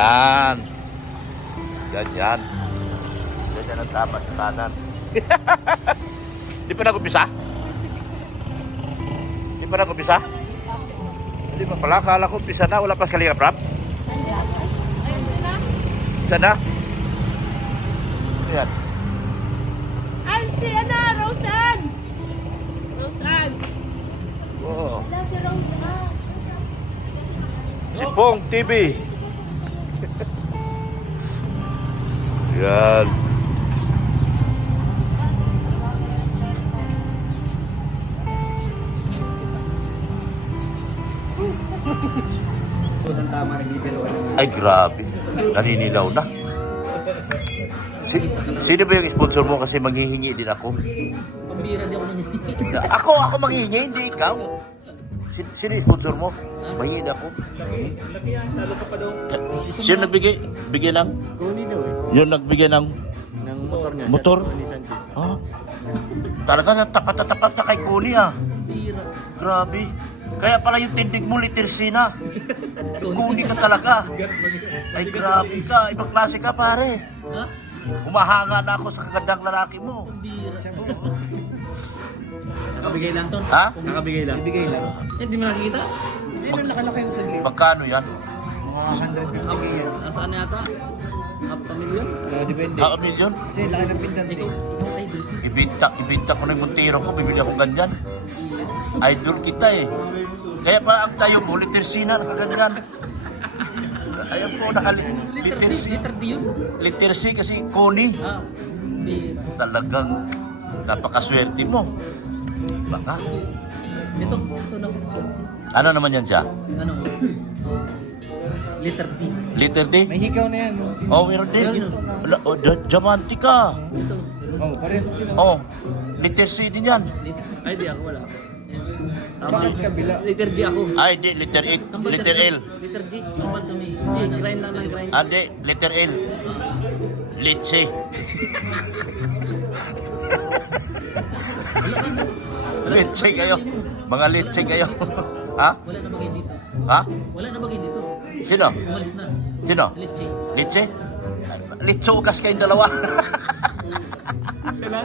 Yan. Ganyan. Ganyan ang tama sa kanan. Di pa nag-umpisa? Di pa nag-umpisa? Hindi pa pala. Akala ko umpisa na. Wala pa Kalingap Rap? Umpisa na? Ayan. Si Roseanne! Roseanne! Oo. Wala si Roseanne. Si Pong TV. Yan. Ay, grabe. Naninilaw na. Sino ba yung sponsor mo? Kasi manghihingi din ako. Pambira di ako nangyayari. Ako manghihingi, hindi ikaw. Sino yung sponsor mo? Manghihingi ako. Lalo pa daw. Sino nagbigay? Bigay ng? Kuni daw eh. Yung nagbigay ng Ng motor niya. motor? Ni Sanchez. Ah? Talaga na tapat na tapat ka kay Kuni ah. Pambira. Grabe. Kaya pala yung tindig mo, liter C na. Kuni ka talaga. Ay, grabe ka. Ibang klase ka, pare. Ha? Humahanga na ako sa kagandang lalaki mo. Pambira. Nakabigay lang to. Ha? Nakabigay lang. Ibigay lang. Hindi mo nakikita? Ayun, nakalaki yung saglit. Magkano yan? Mga 150k yan. Nasaan yata? Half a million? Depende. Half a million? Kasi laki ng pintan. Ikaw idol. Ibinta ko na yung Montero ko, bibili akong ganyan. Pambira. Idol kita eh. Kaya pa ang tayo mo, liter C na, nakaganyan. Ayan po, Liter liter C, C. liter D yun. Liter C kasi Kuni. Ah, pambira. Talagang napakaswerte mo. Baka. Ito na. Ano naman yan siya? Ano? Liter D. Liter D? May hikaw na yan. Oh, meron din. Diamante ka. Ito. Oh, parehas sila. Oh, liter C din yan. Liter C. Ay, di ako wala. Bakit kabila? Liter D ako. Ay, di, liter 8, Tambal liter kami. L. Liter D. Tambal kami. Hindi, grind lang ng grind. Ah, di, liter L. Litse. Litse kayo. Mga litse kayo. Ha? Wala na bagay dito. Ha? Wala na bagay dito. Sino? Umalis na. Sino? Litchi. Litse? Litsugas kayong dalawa. Pambira.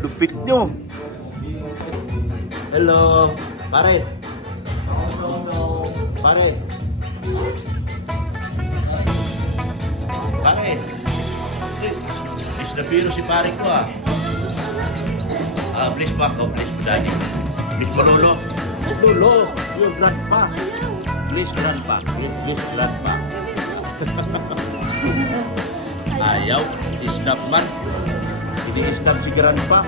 Lupit nyo. Hello. Pare. Pare. Pare. Please na biro si pare ko ah. Please back up, please daddy. Please malolo. Lolo, your grandpa. Please grandpa. Please grandpa. Ayaw, isnap man. Hindi isnap si grandpa.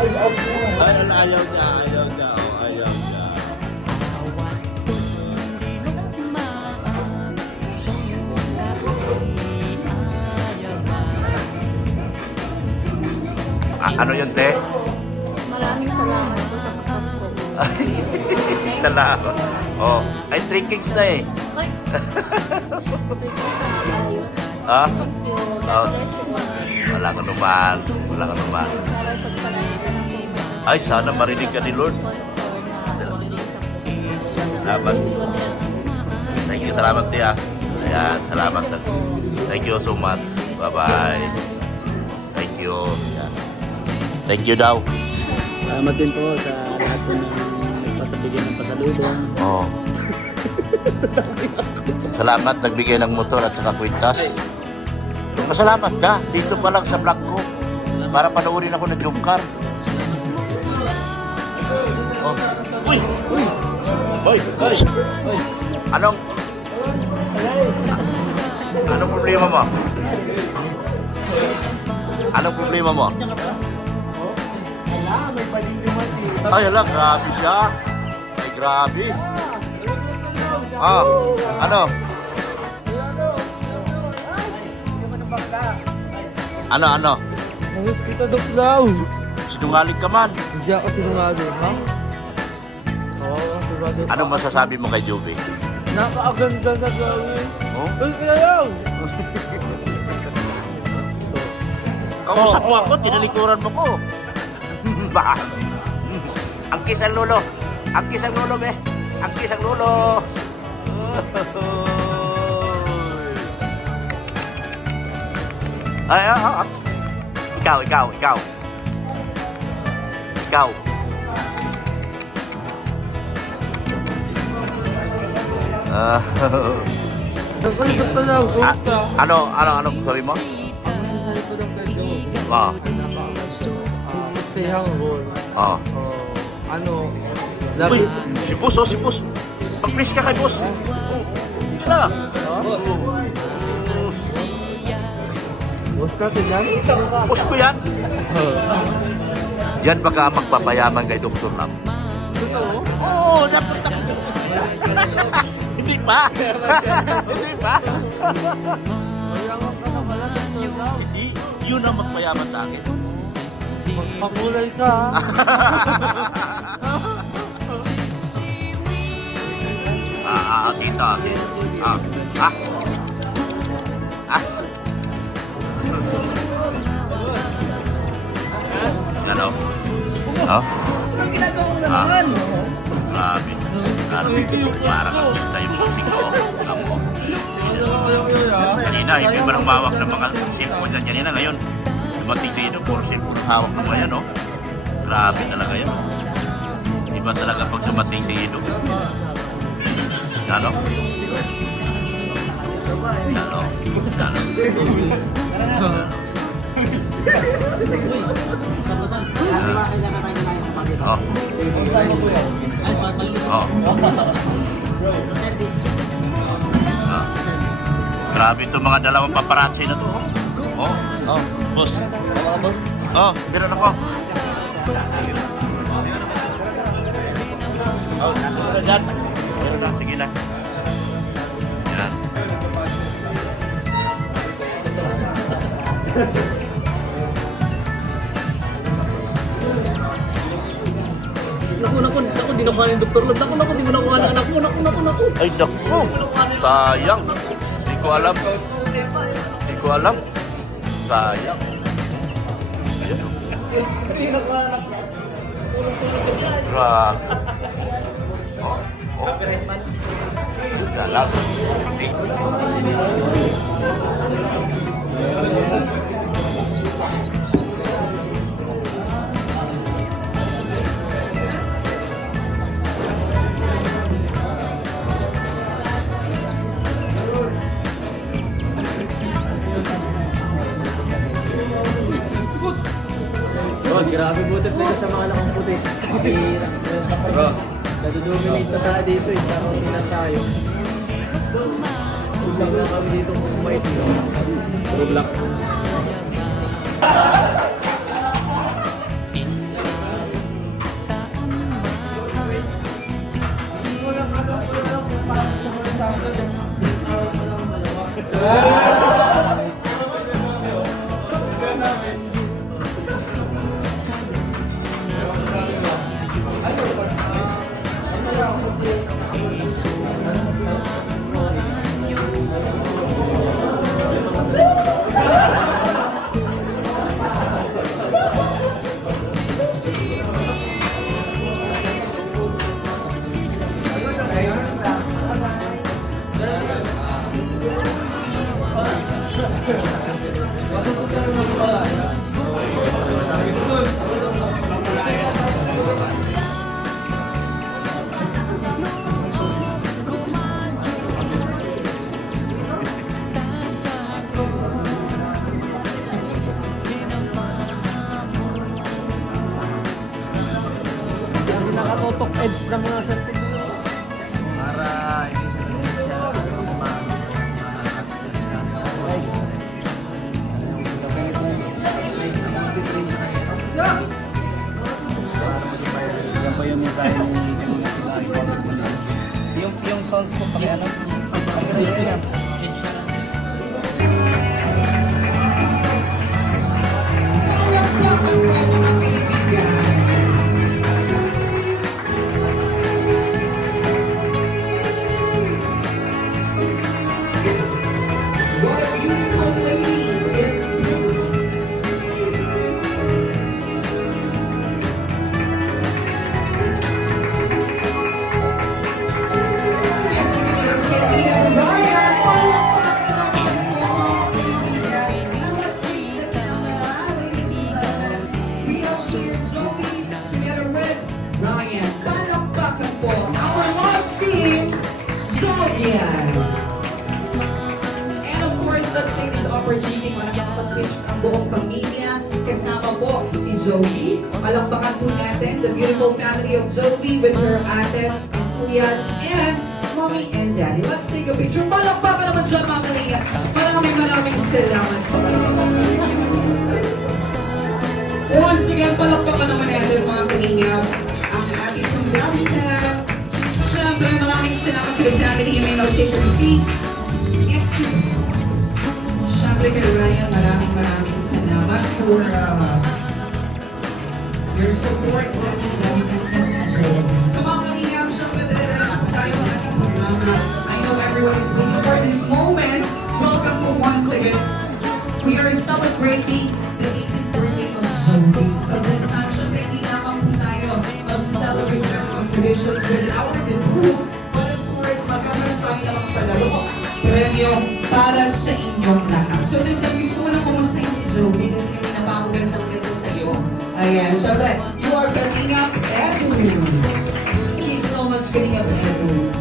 Ayaw niya, ayaw niya, oh, ayaw niya. Ano yun, te? Maraming salamat po sa Pasko. Tala ako. Oh, ay 3 cakes na eh. Ay! Ha? Thank you. Oh. God bless you all. Wala ka naman. Wala ka naman. Para pagpalain ng po Ay, sana marinig ka ni Lord. sponsor na pabilis ako. Salamat. Thank you, salamat tiya. Ayan, salamat. Thank you so much. Bye-bye. Thank you. Ayan. Thank you daw. Salamat din po sa lahat po ng nagpasabigyan ng pasalubong. Oh. Salamat, nagbigay ng motor at saka kwintas. Masalamat ka. Dito pa lang sa vlog ko. Para panoorin ako ng jump car. Oh. Uy! Uy! Uy! Uy! Anong problema mo? Anong problema mo? Ay, ala, grabe siya. Ay, grabe. Ah, ano? Ano? Nangis kita dok daw. Sinungaling ka man. Hindi ako sinungado, ha? Oo, sigurado. Ano masasabi mo kay Joby? Napakaganda na gawin. Oh? Uy, kayaw! Kausap mo ako, tinalikuran mo ko. Ba? Ang kiss ang lolo. Ang kisang lulo, be. Ang kisang lulo. Ay, ah. Ikaw. Ah, Nagkalito ka lang, kumusta? ano sabi mo? Ang ko lang kayo. Ah, Stay humble. ah. Ano? Uy, Labis. si boss. Pag-please ka kay boss. Sige na. Boss natin yan? Boss ko yan. Yan baka magpapayaman kay Dr. Lam. Totoo? Oo, dapat ako. Hindi pa. Hindi pa. Mayaman ka na pala, Dr. Lam. Hindi. Yun ang magpayaman sa akin. Magpakulay ka, ha? Dito. Ano? Oh? Anong ginagawa mo naman? Grabe. Parang ang ganda yung musik ko. Ako. Kanina, hindi ba nang mawak ng mga cellphone dyan kanina. Ngayon, dumating dito, puro cellphone hawak mo yan, no? Grabe talaga yan. Iba talaga pag dumating dito. Ano? Oh. Oh. Ah. Grabe itong mga dalawang paparazzi na to. Oh. Oh. Boss. Oh, meron ako. Oh, nasa dyan. Meron na. Sige na. Yan. Naku, di nakuha ni Dr. Lab. Naku, di mo nakuha na anak mo. Naku. Ay, naku. Sayang. Hindi ko alam. Sayang. Ayan. Hindi nakuha anak mo. Grabe. Oh. Dalag. Oh, grabe butot na sa mga lakang puti. Nado-dominate na tayo dito eh. Kakaunti na tayo. Usang na kami dito kung kumait dito. Puro black. Nakatotok edge ng mga cellphone. Para hindi siya yan pa yung mensahe ni yung sounds ko paki ano Pilipinas. let's take this opportunity para makapag-pitch ang buong pamilya. Kasama po si Joey. Palakpakan po natin the beautiful family of Joey with her ates and kuyas and mommy and daddy. Let's take a picture. Palakpakan naman dyan mga kalinga. Maraming salamat po. Once again, palakpakan naman natin mga kalinga ang ating panglawitan. Siyempre, maraming salamat to the family. You may now take your seats. Siyempre kay Ryan, maraming salamat for your support sa ating Davitan Messenger. Sa mga kalingap, siyempre dala-dala po tayo sa ating programa. I know everyone is waiting for this moment. Welcome po once again. We are celebrating the 18th birthday of Joey. So this time, siyempre hindi lamang po tayo mag-celebrate ng traditions with our group. But of course, magkakaroon tayo ng palaro. Premyo para sa inyong lahat. So this time, gusto ko na kumustahin si Joey kasi hindi na pa ako ganun ganda sa'yo. Ayan, syempre, you are coming up, Edu. Thank you so much, coming up, Edu.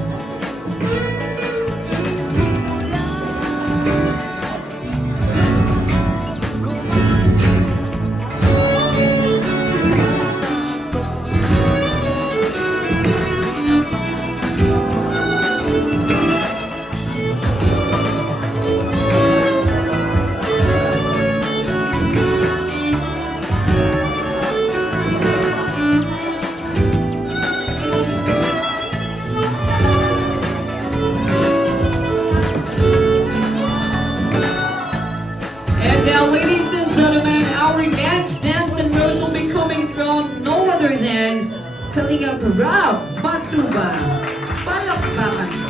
And now, ladies and gentlemen, our next dance and rose will be coming from no other than Kalingap Rob Matubang. Palakpakan po.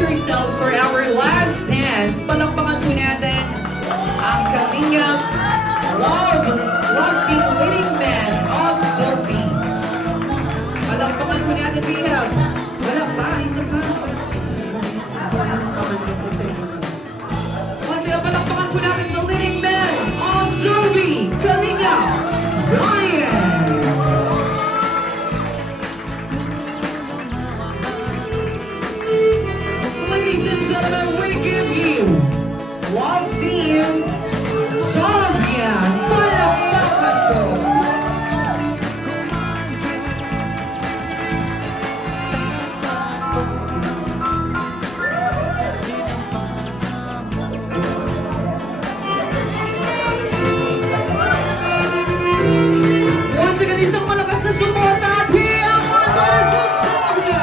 Yourselves for our last dance. Palakpakan po natin ang Kalingap Love Team Leading Man of Sophie. Palakpakan po natin, we have. Wala pa, isa pa. Palakpakan po sa inyo. Once again, palakpakan po natin the Leading Man of Sophie, Kalingap Ryan. Ladies and gentlemen, we give you Love Team Soviet. Palakpakan po. Once again, isang malakas na suporta at hiyang honor sa Soviet.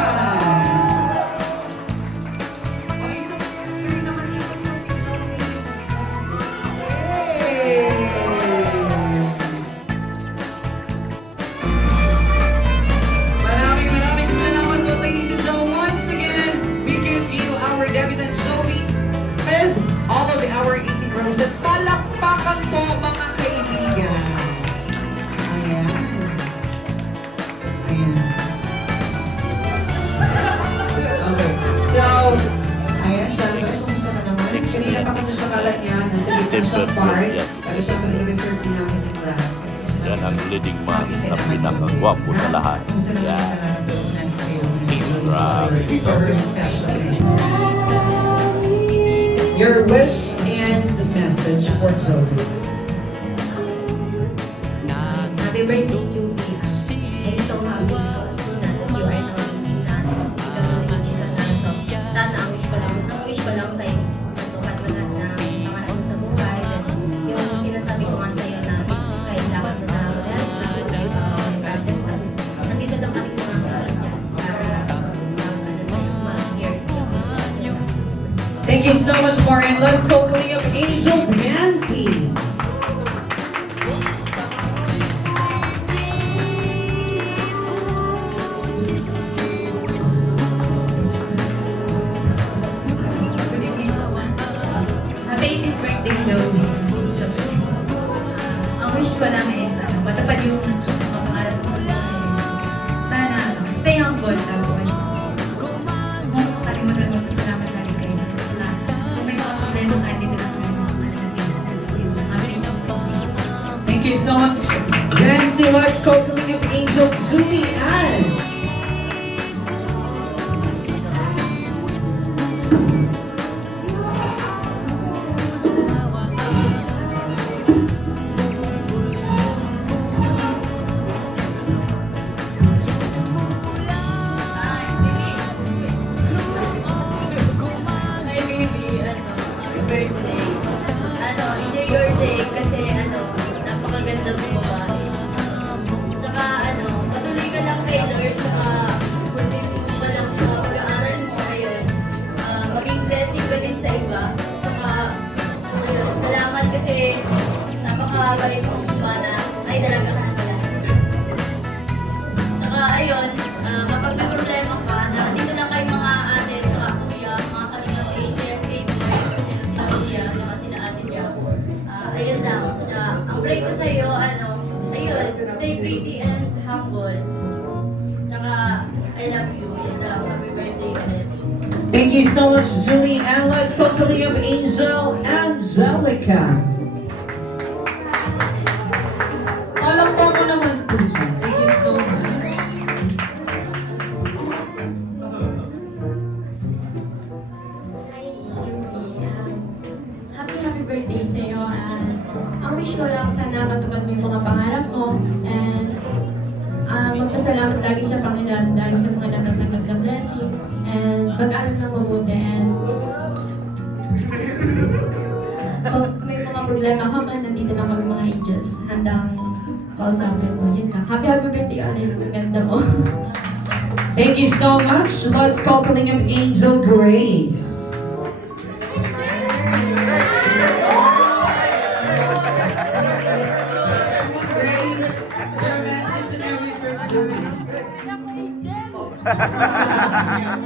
Maraming salamat po, ladies and gentlemen. Once again, we give you our Davitan Zoe with all of our 18 roses. Palakpakan po mga kaibigan. Ayan. Ayan. Okay. So, ayan, syempre, kumusta ka naman? Kanina pa kasi siya kala niya, nasa gitna siyang part. Pero syempre, nag-reserve din namin yung class. Kasi gusto Yan ang namin leading man na pinakagwapo sa lahat. Kumusta naman Yan. ka nararamdaman sa'yo? Grabe. Very special. Your wish and the message for Joey. Happy birthday, Juby. I'm so happy because that you are now living na ikaw age ka na. So, sana ang wish ko lang sa'yo is matupad mo lahat na pangarap mo sa buhay. Then, yung sinasabi ko nga sa'yo na kailangan mo na health, na mag-drive ako ng problem. Tapos, nandito lang kami mga kapatid para Thank you so much, Martin. Let's go Kalingap Angel Pansy. Happy 18th birthday, Joby. Ang wish ko lang is, matapad yung mga pangarap ko sa buhay. Sana, stay humble, tapos, huwag kalimutan mo pasalamat lagi kayo. Na, kung may mga problema ka, hindi mo lang kami mga natin. Happy 18th birthday. Thank you so much, Nancy. Let's go Kalingap Angel Julian. Hi, baby. Happy birthday. Enjoy your day kasi, napakaganda mong babae. Tsaka, patuloy ka lang kay Lord, tsaka continue ka lang sa pag-aaral mo ngayon. Maging blessing ka din sa iba. Tsaka, ayun, salamat kasi napakagaling mong bata. Ay, talaga ka pala. Tsaka, ayun, kapag may problema ka, dito lang kayo mga ate, tsaka kuya, mga kalingap AJ, K-Boy, sila kuya, tsaka sila ate Jam. Ayun lang, ang pray ko sa'yo, ayun, stay pretty and humble. Tsaka, I love you. Yun lang, happy birthday ulit. Thank you so much, Julian. Let's go Kalingap Angel Angelica. Palakpakan mo naman po siya. Thank you so much. Hi, Julie. Happy birthday sa iyo. Ang wish ko lang sana matupad mo yung mga pangarap mo and magpasalamat lagi sa Panginoon dahil sa mga natatanggap na blessing and mag-aral ng mabuti and pag may mga problema ka man, nandito lang kami mga angels. Handang kausapin mo. Yun lang. Happy birthday ulit. Ang ganda mo. Thank you so much. Let's call Kalingap Angel Grace.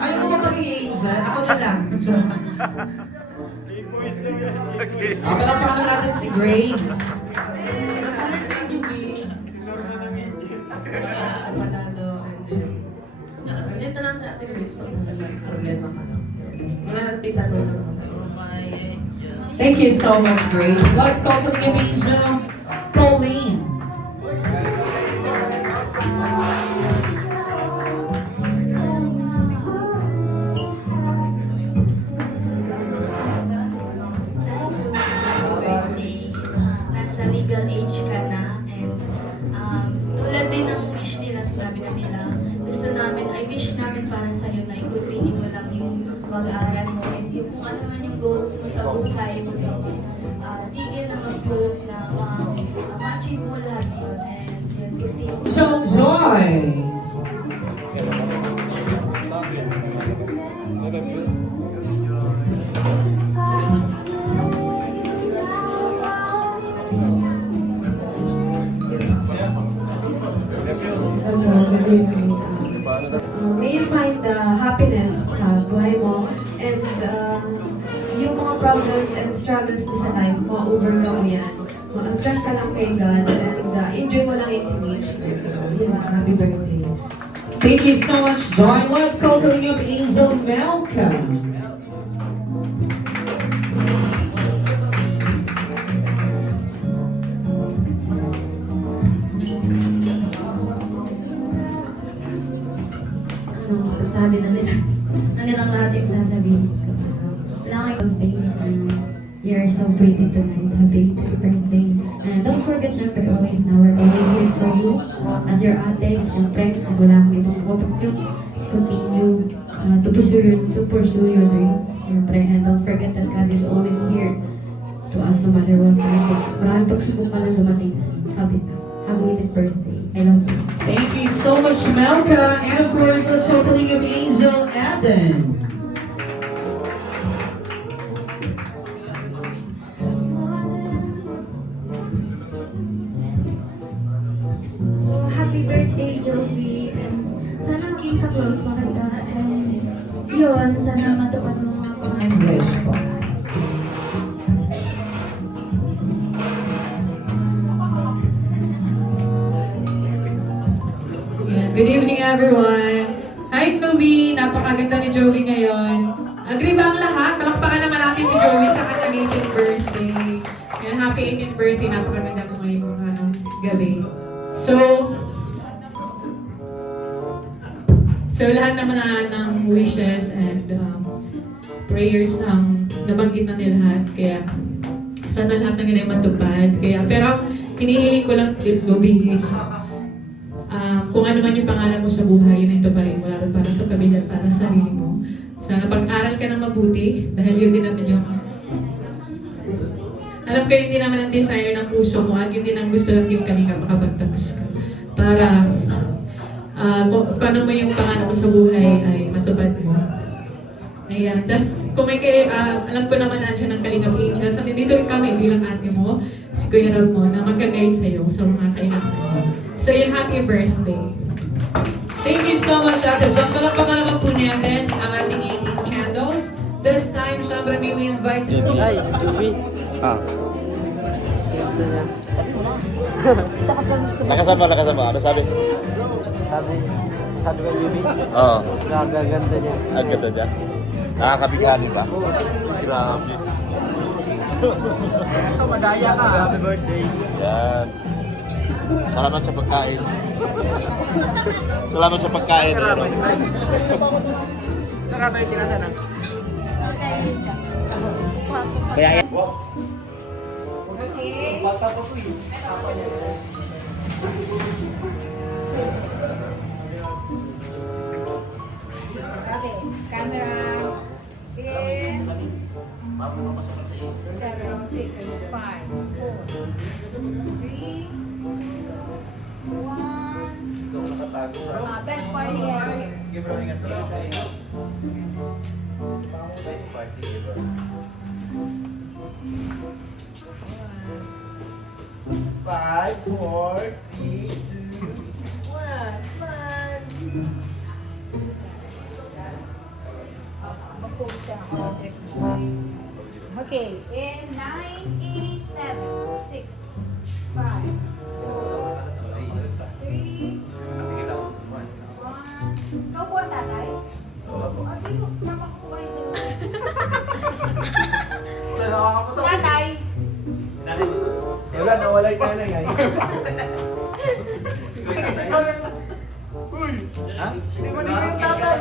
Ayaw mo ba maging angel? Ako na lang. Palakpakan natin si Grace. Dito lang sa ating Grace pag may problema ka. Malalapitan mo lang. Thank you so much, Grace. Let's call Kalingap Angel Pauline. Birthday. Nasa legal age ka na and tulad din ng wish nila, sinabi na nila, gusto namin, I wish namin para sa'yo na i-continue mo lang yung mag-aaral mo and yung kung ano man yung goals mo sa buhay, magkaroon, tigil na mag-hope na ma-achieve mo lahat yun and yun, continue. So Joy. May you find the happiness sa buhay mo and yung mga problems and struggles mo sa life, ma-overcome mo yan. Trust ka lang kay God and enjoy mo lang yung teenage years. So, yun lang. Happy birthday. Thank you so much, Joy. Let's call Kalingap Angel Melka. Sabi na nila. Nilang lahat yung sasabihin ko. Wala kayong stay. You're so pretty tonight. Happy birthday. And don't forget, syempre, always na we're always here for you. As your ate, syempre, kung wala akong ibang kapag continue to pursue your dreams. Syempre, and don't forget that God is always here to us no matter what. Maraming pagsubok pa lang dumating. Happy birthday. I love you. Thank you so much, Melka. And of course, let's go Kalingap Angel Aden. yun, sana matupad mo mga pangarap. And bless po. Yan. Good evening, everyone. Hi, Chloe. Napakaganda ni Joey ngayon. Agree ba ang lahat? Palakpakan naman natin si Joey sa kanyang 18th birthday. Yan, happy 18th birthday. Napakaganda mo ngayong gabi. So lahat naman ng wishes and prayers ang nabanggit na nila lahat. Kaya sana lahat ng ganyan matupad. Pero hinihiling ko lang Chloe is kung ano man yung pangarap mo sa buhay, yun ito pa rin. Wala rin para sa pamilya, para sa sarili mo. Sana pag-aral ka ng mabuti, dahil yun din naman yung... Alam ko yun din naman ang desire ng puso mo at yun din ang gusto ng Team Kalinga makapagtapos ka. Para kung ano mo yung pangarap mo sa buhay ay matupad mo. Ayan. Tapos, kung may alam ko naman nandiyan ng Kalinga Angels, at dito rin kami bilang ate mo, si Kuya Rob mo, na mag-guide sa'yo sa mga kailangan mo. So, yung happy birthday. Thank you so much, Ate John. Palakpakan naman po natin ang ating 18 candles. This time, syempre, may we invite you. Ay, Joey. Ah. Nakasama. Ano sabi? Sabi kay Bibi, Oo. gaganda niya. Ang ganda niya. Nakakabigani ka. Grabe. Madaya ka. Happy birthday. Yan. Salamat sa pagkain. Salamat sa pagkain. Karabay sila sana. Kaya yan. Okay, camera. In 7, 6, 5, 4, 3, 1. Best party ever. Five, four, three, two, one. Smile. Mag-post ka ako. Okay, in 9, 8, 7, 6, 5, 4, 3, 1. Ikaw po ang tatay? O, sige, sama ko kayo dalawa. Tatay! Wala, nawalay ka na yan. Uy! Ha? Hindi mo din yung tatay.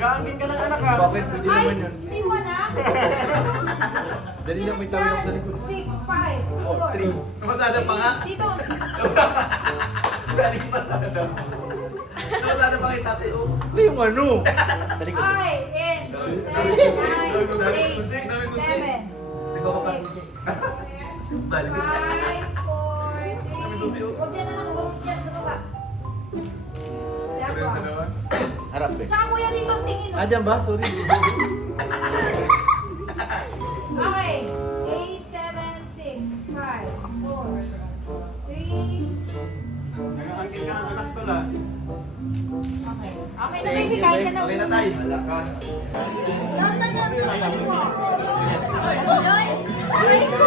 Gaangin ka ng anak ha. Bakit? Hindi Ay! naman yun. Hindi mo na? Dali lang, may tawid ako sa likod. 6, 5, 4. Masada pa nga. Dito. Galing masada. Masada pa kay tatay. Ito yung ano. Sa likod. Okay, in 10, 9, 8, 7, 6, 5, 4, 3. Huwag dyan na nakabox dyan sa baba. Last one. Harap eh. Tsaka kuya dito, tingin. Ah, dyan ba? Sorry. Okay. 8, 7, 6, 5, 4, 3. Nangangkin ka ng anak ko lang. Okay. Okay na baby, kahit ka na. Okay na tayo. Malakas. Joy! Aray ko!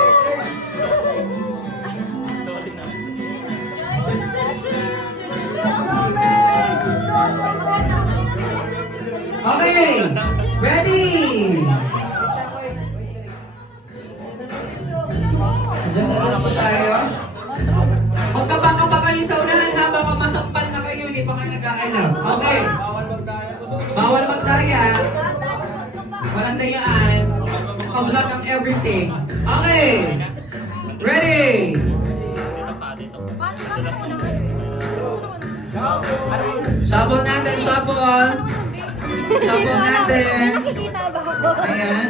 Okay! Ready! Adjust po tayo. Magkabaka pa kayo sa unahan na, baka masampal na kayo, hindi pa kayo nag-aalam. Okay. Bawal magdaya. Walang dayaan. Pag-vlog ang everything. Okay. Ready? Shuffle natin, shuffle. Shuffle natin. Ayan.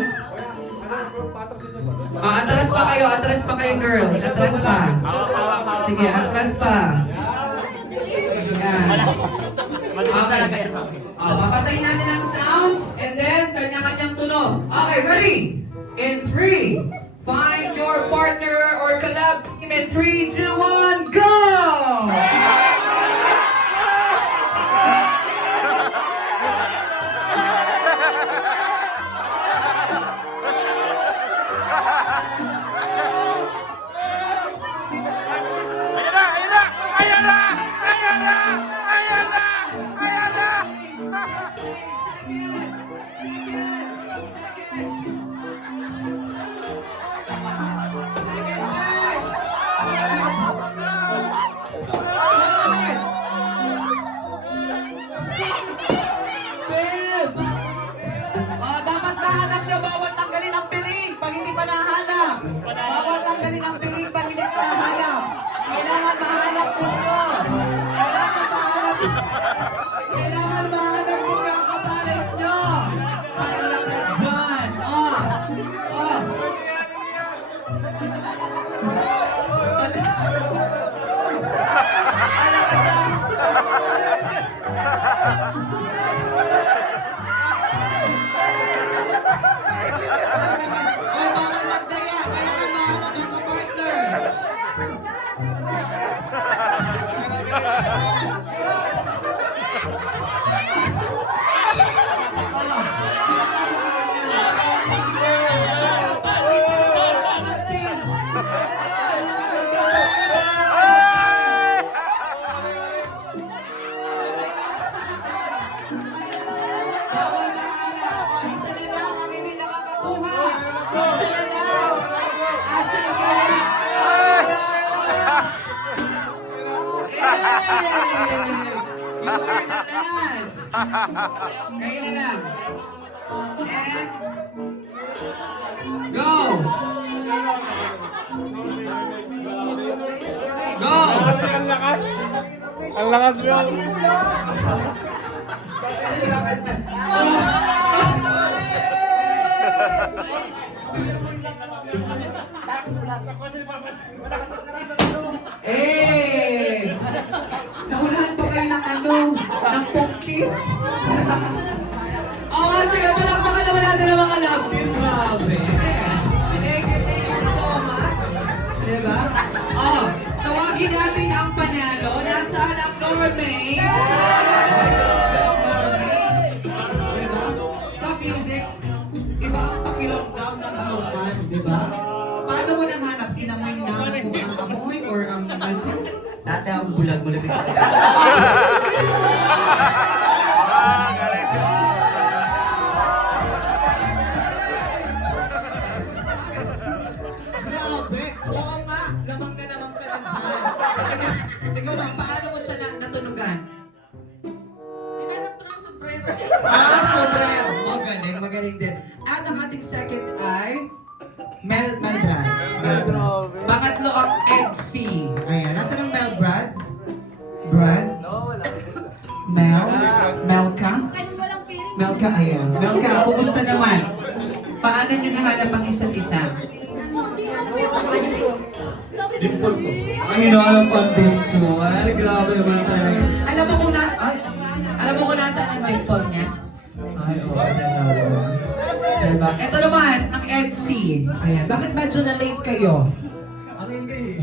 Atras pa kayo girls. Atras pa. Sige, atras pa. Ayan. Okay. Papatayin natin ang sounds and then kanya-kanyang tunog. Okay, ready? In 3, find your partner or collab team in 3, 2, 1, go! nyo, bawal tanggalin ang piring pag hindi pa nahanap. Bawal tanggalin ang piring pag hindi pa nahanap. Kailangan mahanap ninyo. Kailangan mahanap ninyo ang kapares nyo. Palakad dyan. Oh. Palakad dyan. Ay, bawal magdaya. Kailangan mahanap ang kapartner. Bawal mahanap. Isa na lang ang hindi nakakakuha. Isa na lang. Asan kaya? You are the last. Kayo na lang. And go. Go. Ang lakas, bro. Eh! Nahulaan po kayo ng ano, ng pongki. Oo, sige, palakpakan naman natin ang mga love team. Grabe. Thank you so much. Diba? Oh, tawagin natin ang panalo. Nasaan ang Normaze? Diba? Stop music. Iba ang pakiramdam ng human, diba? Paano mo nahanap? Inamoy na mo ang amoy or ang ano? Dati ako bulag mo lang. Grabe! Oo nga! Lamang ka naman ka lang saan. Ikaw na, paano mo siya natunugan? Hinanap ko ng sombrero. Sobrang! Magaling, magaling din. At ang ating second ay Melbrad. Pangatlo ang Edsy. Ayan, nasa ng Melbrad? Brad? Melka? Melka, ayan. Melka, kumusta naman? Paano nyo nahanap ang isa't isa? Dimple ko. Ang hinahanap ang dito. Ay, grabe naman sa... Alam mo kung nasaan ang dimple niya? Ay, oo. Diba? Ito naman, ang Etsy. Ayan. Bakit medyo na-late kayo? Ang ingay.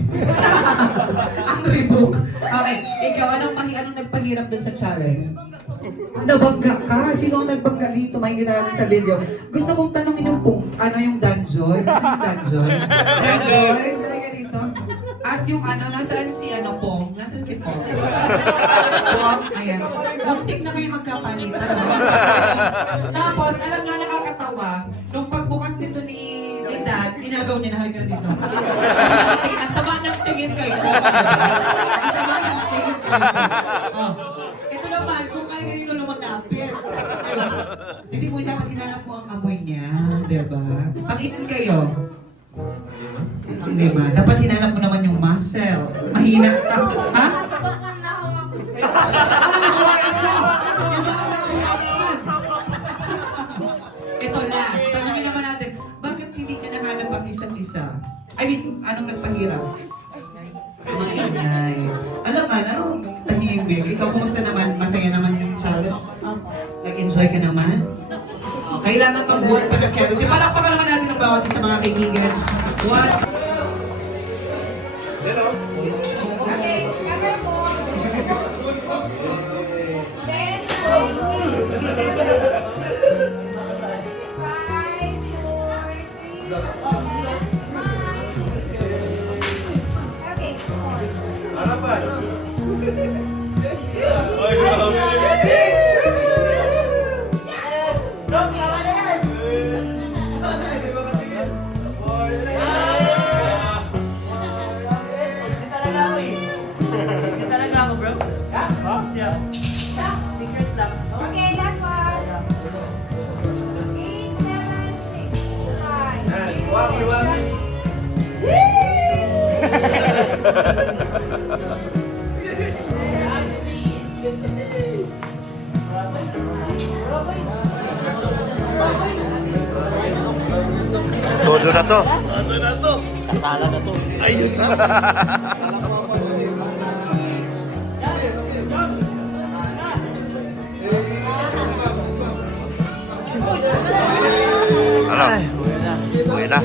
Ang rebook. Okay. Ikaw, anong nagpahirap dun sa challenge? Nabangga ka? Sino ang nagbangga dito? Makikita natin sa video. Gusto kong tanongin yung yung Danjoy. Nasaan yung Danjoy? Danjoy, talaga dito. At yung nasaan si Pong? Nasaan si Pong? Pong, ayan. Muntik na kayo magkapalitan. No? Tapos, alam na nakakatawa, nung pagbukas nito ni Dad, inagaw niya na halika na dito. Ang sama ng tingin kayo. Ang sama ng tingin kayo. Oh. Ito naman, kung kaya kanino lumatapit. Diba? Hindi mo dapat hinanap mo ang amoy niya. Diba? Pag-inan kayo. Ang lima. Dapat hinanap mo naman yung muscle. Mahina ka. Ha? Ito last. Tanungin naman natin, bakit hindi niya nahanap ang isa't isa? I mean, anong nagpahirap? Maingay. Alam ka, anong tahimik? Ikaw, kumusta naman? Masaya naman yung challenge? Nag-enjoy ka naman? Kailangan mag-work pa ng chemistry. Palakpakan naman natin ang bawat isa mga kaibigan. What? Okay, camera po. Then, 5, 4, 3, okay. Okay, last one. na to. Kasala na to. Ayun na. Ano? Uwi na.